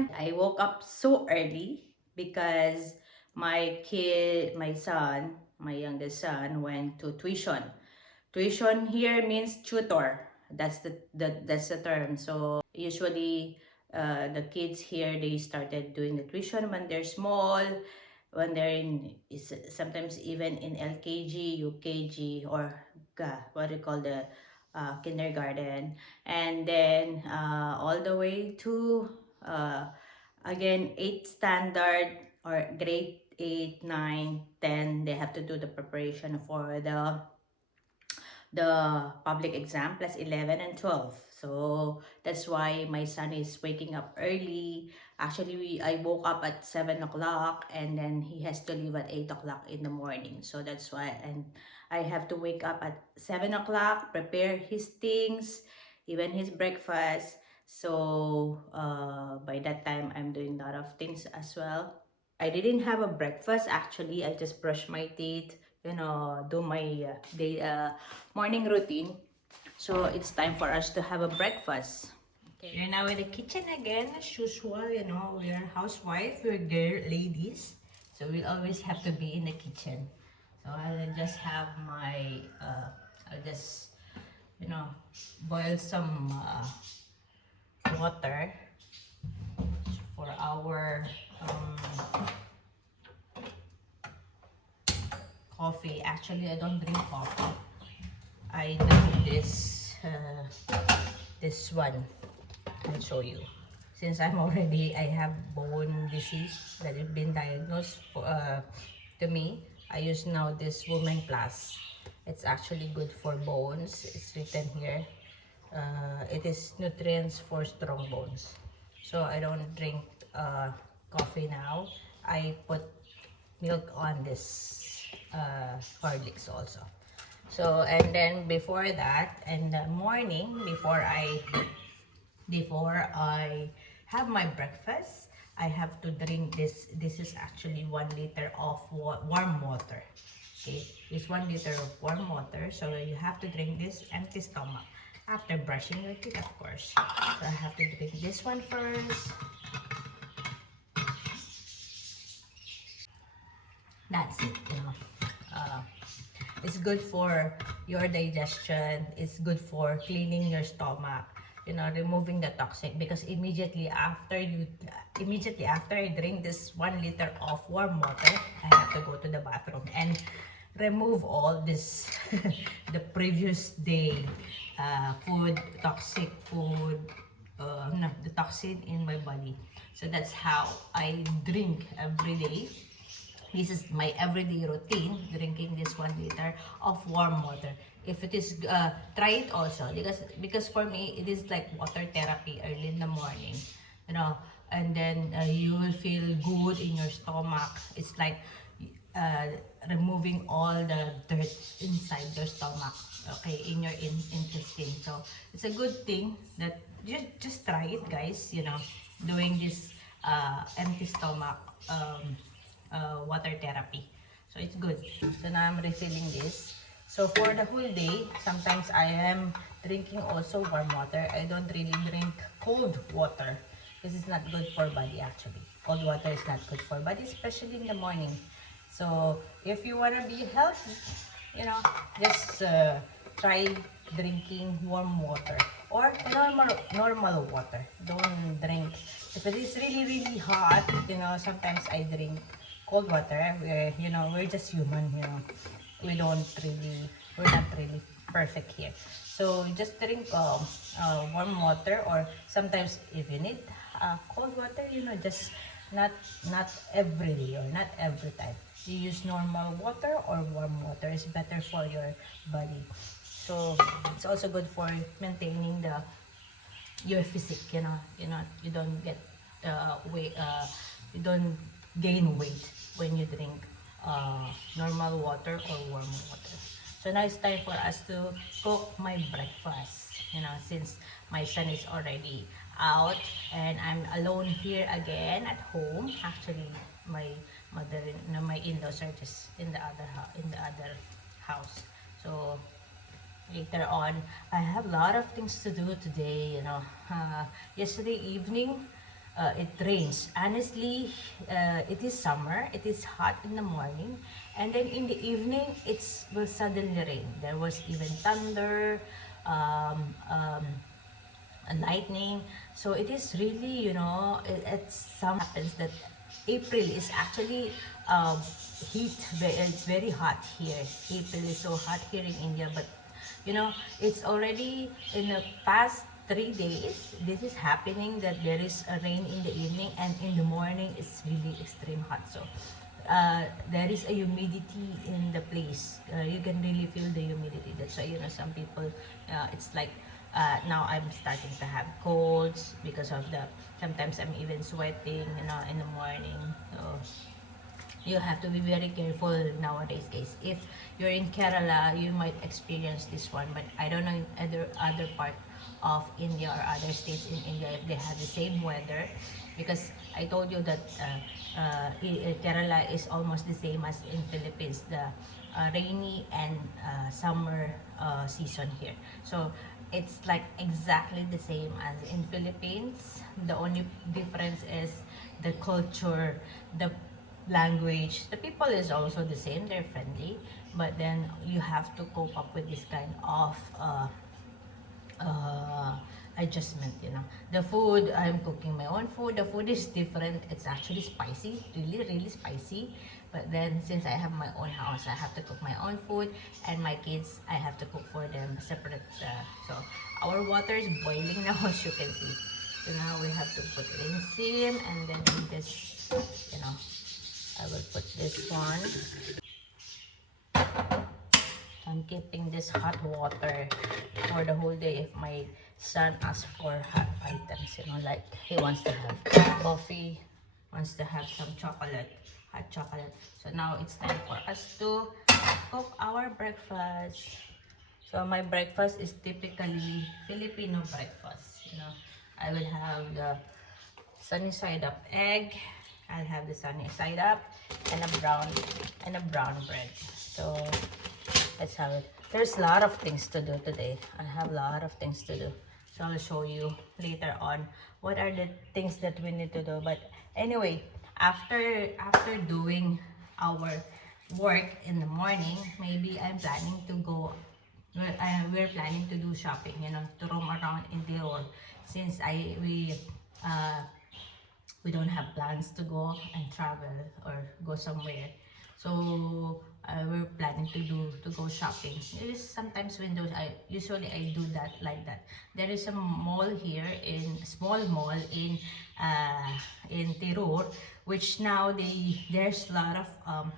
everyone. I woke up so early because my son, my youngest son, went to tuition. Tuition here means tutor. That's the term. So usually the kids here, they started doing the tuition when they're small, when they're sometimes even in LKG, UKG, or what do you call the kindergarten, and then all the way to uh, again 8 standard or grade 8, 9, 10. They have to do the preparation for the public exam plus 11 and 12. So that's why my son is waking up early. Actually, I woke up at 7 o'clock, and then he has to leave at 8 o'clock in the morning. So that's why, and I have to wake up at 7 o'clock, prepare his things, even his breakfast. So by that time, I'm doing a lot of things as well. I didn't have a breakfast actually. I just brushed my teeth, do my day morning routine. So it's time for us to have a breakfast. Okay, we're now in the kitchen again as usual. We're housewife, we're girl ladies, so we always have to be in the kitchen. So I'll just have my I'll just you know boil some water for our coffee. Actually, I don't drink coffee. I drink this one. I'll show you. Since I have bone disease that has been diagnosed to me, I use now this Woman Plus. It's actually good for bones. It's written here. It is nutrients for strong bones. So I don't drink coffee now. I put milk on this Horlicks also. So, and then before that, in the morning, before I have my breakfast, I have to drink this. This is actually 1 liter of warm water. Okay, it's 1 liter of warm water. So you have to drink this empty stomach after brushing your teeth, of course. So I have to drink this one first. That's it. It's good for your digestion. It's good for cleaning your stomach. Removing the toxic, because immediately after I drink this 1 liter of warm water, I have to go to the bathroom and remove all this the previous day toxic food, no, the toxin in my body. So that's how I drink every day. This is my everyday routine, drinking this 1 liter of warm water. If it is, try it also, because for me, it is like water therapy early in the morning, you know, and then you will feel good in your stomach. It's like uh, removing all the dirt inside your stomach, okay, in your intestine. So it's a good thing that just try it, guys. Doing this empty stomach water therapy. So it's good. So now I'm refilling this. So for the whole day, sometimes I am drinking also warm water. I don't really drink cold water. This is not good for body actually. Cold water is not good for body, especially in the morning. So if you want to be healthy, you know, just try drinking warm water or normal water. Don't drink. If it is really hot, sometimes I drink cold water. We're just human. We don't really, we're not really perfect here. So just drink warm water, or sometimes if you need cold water, just not every day or not every time. You use normal water or warm water is better for your body. So it's also good for maintaining your physique. You don't get weight. You don't gain weight when you drink normal water or warm water. So now it's time for us to cook my breakfast. Since my son is already out and I'm alone here again at home. Actually, my my in-laws are just in the other house. So later on, I have a lot of things to do today. Yesterday evening, it rains. Honestly, it is summer. It is hot in the morning, and then in the evening, it will suddenly rain. There was even thunder, um, um, and lightning. So it is really, it's some happens that April is actually heat. It's very hot here. April is so hot here in India, but it's already in the past 3 days. This is happening that there is a rain in the evening, and in the morning it's really extreme hot. So there is a humidity in the place. You can really feel the humidity. That's why some people, it's like now I'm starting to have colds because of the. Sometimes I'm even sweating, in the morning. So you have to be very careful nowadays, guys. If you're in Kerala, you might experience this one, but I don't know in other part of India or other states in India if they have the same weather, because I told you that Kerala is almost the same as in Philippines, the rainy and summer season here. So it's like exactly the same as in Philippines. The only difference is the culture, the language. The people is also the same, they're friendly, but then you have to cope up with this kind of uh, adjustment. The food, I'm cooking my own food. The food is different. It's actually spicy, really really spicy, but then since I have my own house, I have to cook my own food, and my kids, I have to cook for them separate. So our water is boiling now, as you can see. So now we have to put it in sim, and then in this, I will put this one. I'm keeping this hot water for the whole day if my son asks for hot items, like he wants to have coffee, wants to have some chocolate, hot chocolate. So now it's time for us to cook our breakfast. So my breakfast is typically Filipino breakfast. I will have the sunny side up egg. I'll have the sunny side up and a brown bread. So let's have it. There's a lot of things to do today. I have a lot of things to do. So I'll show you later on what are the things that we need to do. But anyway, after doing our work in the morning, maybe I'm planning to go. We're planning to do shopping, to roam around in Tirol, since uh, we don't have plans to go and travel or go somewhere. So we're planning to go shopping. It is sometimes when those I do that like that. There is a mall here, in small mall in Tirol, which now there's a lot of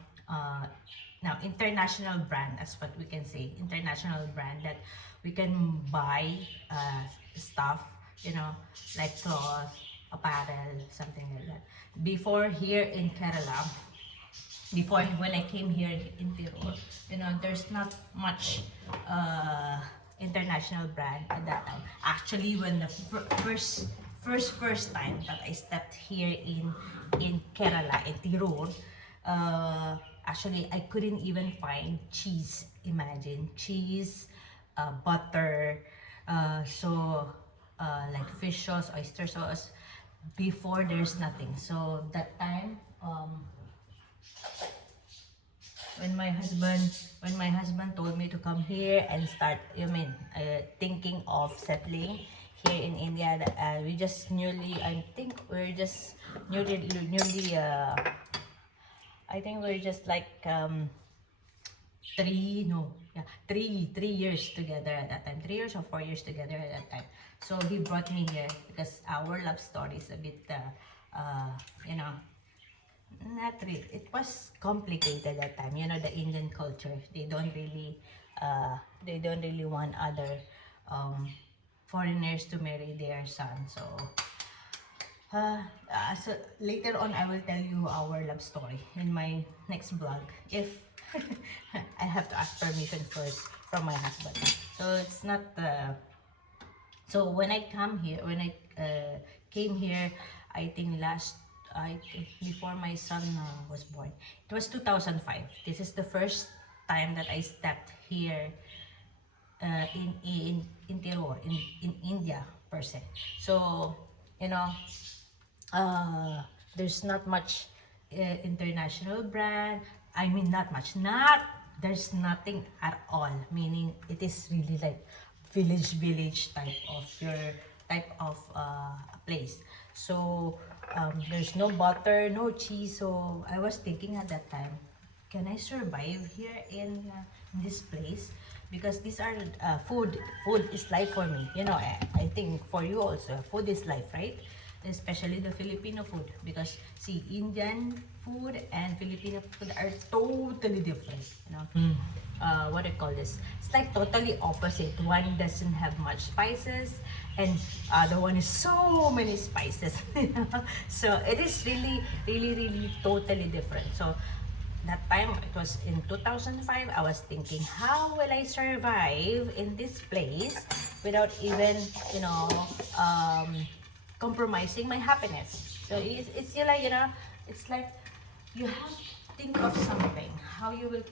now international brand, that's what we can say, international brand that we can buy stuff, like clothes, apparel, something like that. Before, here in Kerala, before when I came here in Tirol, there's not much international brand at that time. Actually, when the first time that I stepped here in Kerala, in Tirol, actually I couldn't even find cheese. Imagine cheese, butter, so like fish sauce, oyster sauce. Before, there's nothing. So that time, when my husband told me to come here and start, thinking of settling here in India, we just newly, I think we're just newly, I think we're just like three no yeah three years together at that time, 3 years or 4 years together at that time. So he brought me here because our love story is a bit you know not really, it was complicated that time. The Indian culture, they don't really want other um, foreigners to marry their son. So so later on, I will tell you our love story in my next vlog. If I have to ask permission first from my husband. So it's not. So when I came here, I think before my son was born, it was 2005. This is the first time that I stepped here in Tirol, in India per se. So you know uh, there's not much international brand. I mean, not much. Not there's nothing at all. Meaning, it is really like village type of place. So there's no butter, no cheese. So I was thinking at that time, can I survive here in this place? Because these are food is life for me. You know, I think for you also, food is life, right? Especially the Filipino food, because see, Indian food and Filipino food are totally different. You know, what do you call this? It's like totally opposite. One doesn't have much spices, and other one is so many spices. You know? So it is really totally different. So that time, it was in 2005, I was thinking, how will I survive in this place without even, you know, compromising my happiness? So it's like, you know, it's like you have to think of something, how you will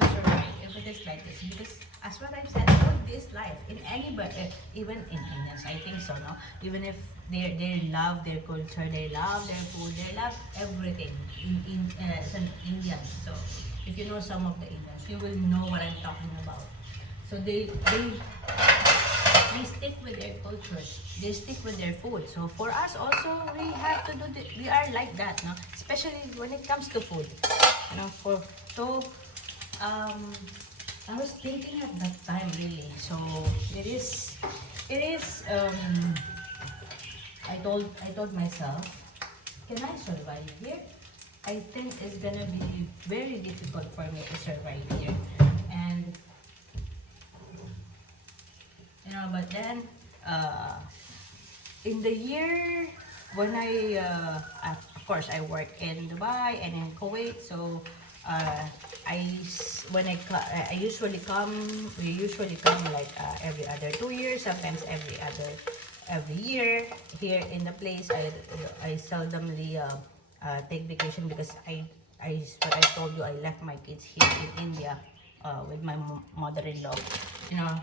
survive if it is like this. Because as what I've said, all this life in anybody, even in Indians, I think so, no? Even if they love their culture, they love their food, they love everything as an Indian. So if you know some of the Indians, you will know what I'm talking about. So they stick with their cultures, they stick with their food. So for us also, we have to do we are like that, no? Especially when it comes to food, you know. Um I was thinking at that time, really. So it is I told myself, can I survive here? I think it's gonna be very difficult for me to survive here. And you know, but then in the year when of course I work in Dubai and in Kuwait. So I usually come, we usually come like every other 2 years, sometimes every year here in the place. I seldomly take vacation, because what I told you, I left my kids here in India with my mother-in-law. You know,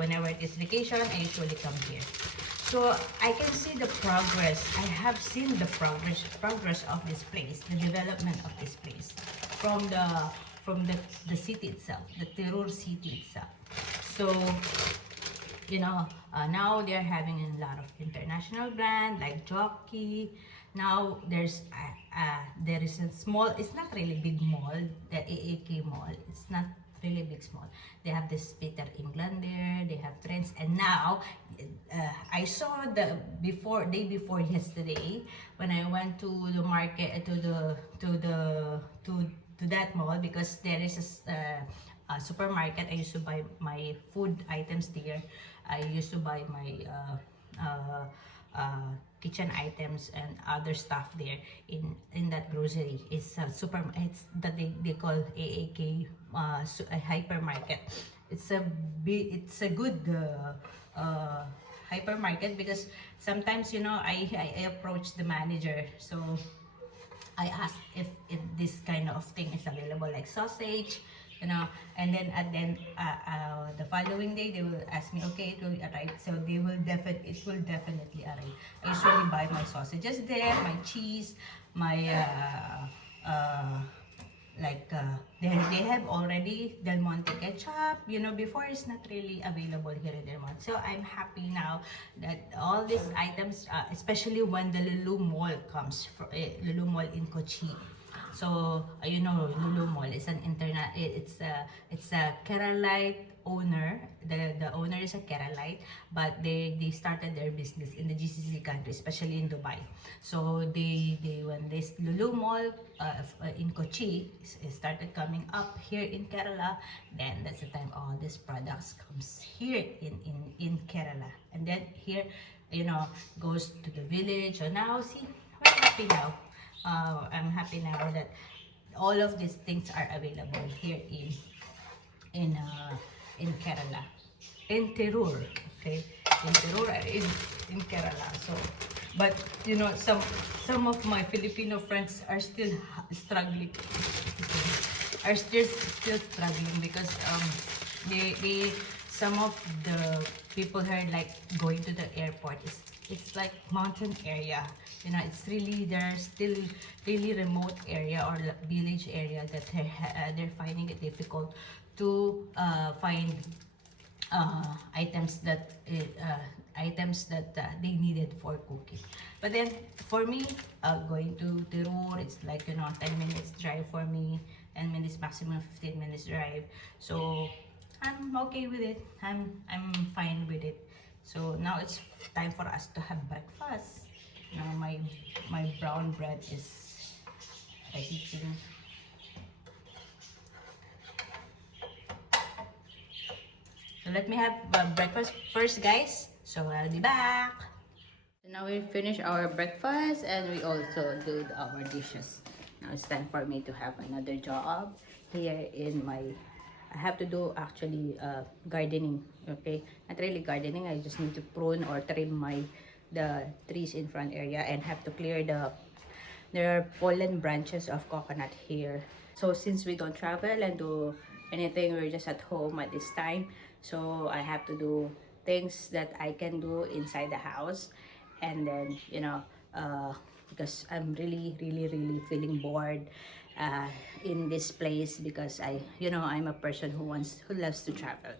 whenever it is vacation, I usually come here. So I can see the progress. I have seen the progress of this place, the development of this place, from the city itself, the Tirur city itself. So you know, now they're having a lot of international brand like Jockey. Now there is a small, it's not really big mall, the AAK mall. It's not really big small. They have this Peter England there. They have trends, and now I saw the day before yesterday when I went to the market to that mall, because there is a supermarket. I used to buy my food items there. I used to buy my kitchen items and other stuff there in that grocery. It's a it's that they call AAK, a hypermarket. It's a good hypermarket, because sometimes, you know, I approach the manager. So I asked if this kind of thing is available, like sausage, you know, and then the following day they will ask me, okay, it will arrive. So it will definitely arrive. I usually buy my sausages there, my cheese, my they have already Del Monte ketchup. You know, before it's not really available here in Del Monte. So I'm happy now that all these items, especially when the Lulu Mall comes, Lulu Mall in Kochi. So you know, Lulu Mall is an it's a Keralite owner. The owner is a Keralite, but they started their business in the GCC country, especially in Dubai. So when this Lulu Mall in Kochi started coming up here in Kerala, then that's the time all these products comes here in Kerala, and then here, you know, goes to the village. So now, see, we're happy now. I'm happy now that all of these things are available here in in Kerala, in Tirur, okay, in Tirur, in Kerala. So, but you know, some of my Filipino friends are still struggling, still struggling, because they some of the people here, like going to the airport, it's like mountain area. You know, it's really, there's still really remote area or village area that they're finding it difficult to find items that they needed for cooking. But then for me, going to Tirur, it's like, you know, 10 minutes drive for me, 10 minutes maximum, 15 minutes drive. So I'm okay with it. I'm fine with it. So now it's time for us to have breakfast. Now my brown bread is heating. So let me have breakfast first, guys. So I'll be back. So now we finish our breakfast and we also do our dishes. Now it's time for me to have another job here in my. I have to do actually gardening. Okay, not really gardening. I just need to prune or trim the trees in front area and have to clear the. There are fallen branches of coconut here. So since we don't travel and do anything, we're just at home at this time. So I have to do things that I can do inside the house. And then, you know, because I'm really feeling bored in this place, because I'm a person who loves to travel.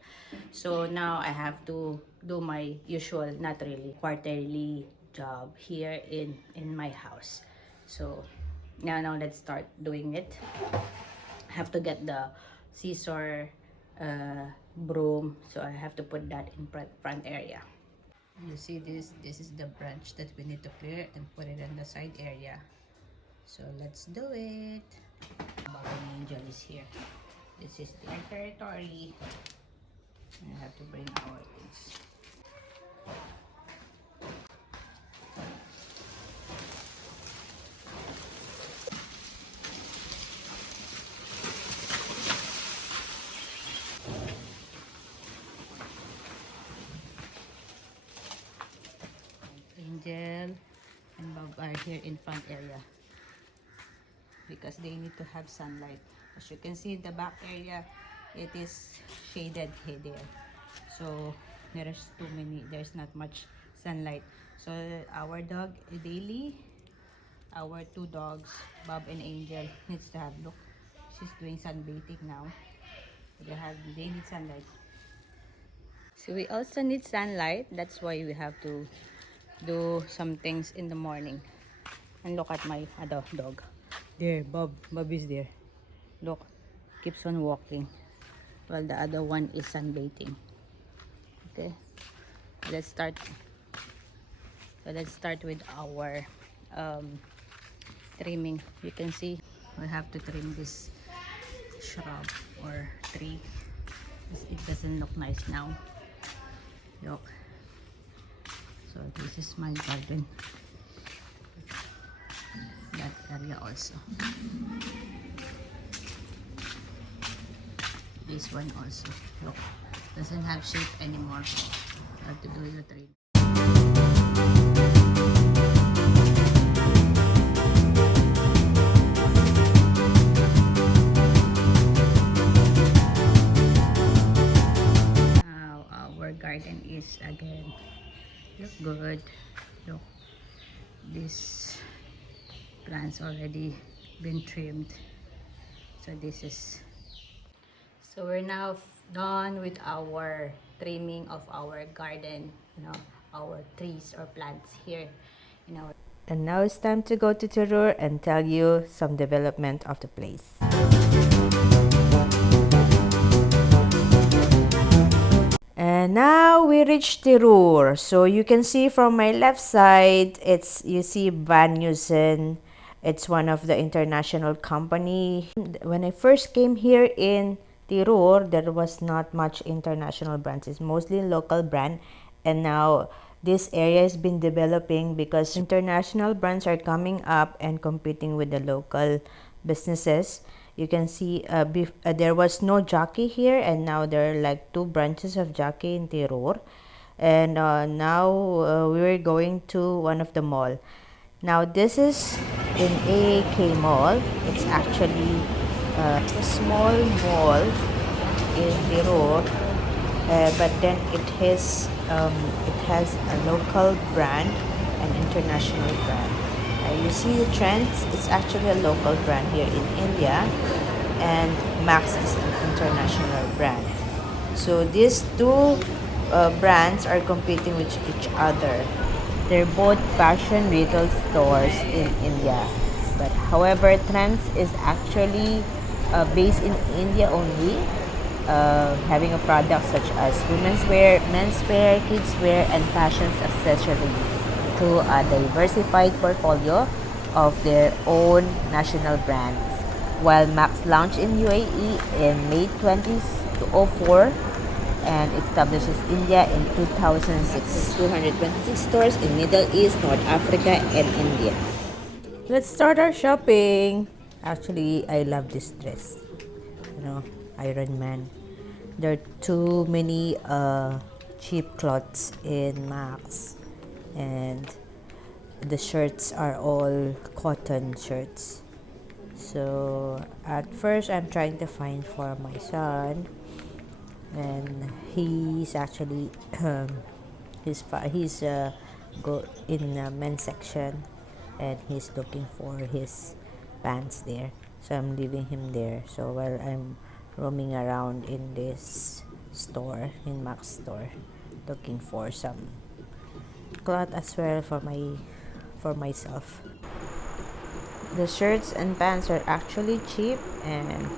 So now I have to do my usual, not really, quarterly job here in my house. So now let's start doing it. I have to get the scissor, broom, so I have to put that in front area. You see this is the branch that we need to clear and put it in the side area. So let's do it. Bob and Angel is here. This is their territory. I have to bring our things. Angel and Bob are here in front area because they need to have sunlight. As you can see in the back area, it is shaded here there. So there's not much sunlight. So our dog daily, our two dogs, Bob and Angel, needs to have, look, she's doing sunbathing now. They need sunlight. So we also need sunlight. That's why we have to do some things in the morning. And look at my other dog. There, Bob is there. Look, keeps on walking while the other one is sunbathing. Okay, let's start. So let's start with our trimming. You can see we have to trim this shrub or tree. It doesn't look nice now. Look. So this is my garden. That area also. This one also. Look, doesn't have shape anymore. I have to do the trim. Now our garden is again look good. Look, this plants already been trimmed. So this is. So we're now done with our trimming of our garden, our trees or plants here in our. And now it's time to go to Tirur and tell you some development of the place. And now we reached Tirur. So you can see from my left side, you see Van Nusen. It's one of the international company. When I first came here in Tirur, there was not much international brands. It's mostly local brand. And now this area has been developing because international brands are coming up and competing with the local businesses. You can see there was no jockey here, and now there are like 2 branches of jockey in Tirur. And now we're going to one of the mall. Now this is in AAK Mall. It's actually a small mall in Tirur, but then it has It has a local brand and international brand. You see the trends, it's actually a local brand here in India, and Max is an international brand. So these two brands are competing with each other. They're both fashion retail stores in India. But however, Trends is actually based in India only, having a product such as women's wear, men's wear, kids wear, and fashion accessories to a diversified portfolio of their own national brands. While Max launched in UAE in May 2004 and establishes India in 2006. 226 stores in Middle East, North Africa, and India. Let's start our shopping. Actually, I love this dress. Iron Man. There are too many cheap clothes in Max, and the shirts are all cotton shirts. So at first, I'm trying to find for my son, and he's actually he's go in the men's section, and he's looking for his pants there. So I'm leaving him there. So while I'm roaming around in this store, in Max store, looking for some cloth as well for myself. The shirts and pants are actually cheap, and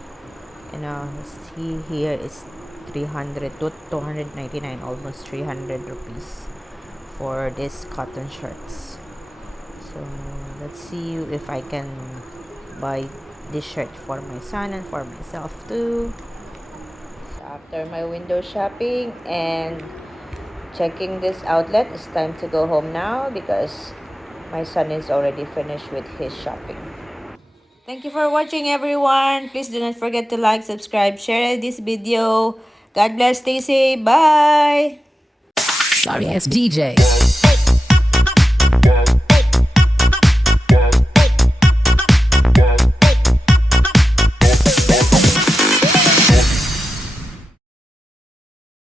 see here is 300 to 299, almost 300 rupees for this cotton shirts. So let's see if I can buy this shirt for my son and for myself too. So after my window shopping and checking this outlet, it's time to go home now because my son is already finished with his shopping. Thank you for watching, everyone. Please do not forget to like, subscribe, share this video. God bless. Stay safe. Bye. Sorry, it's DJ.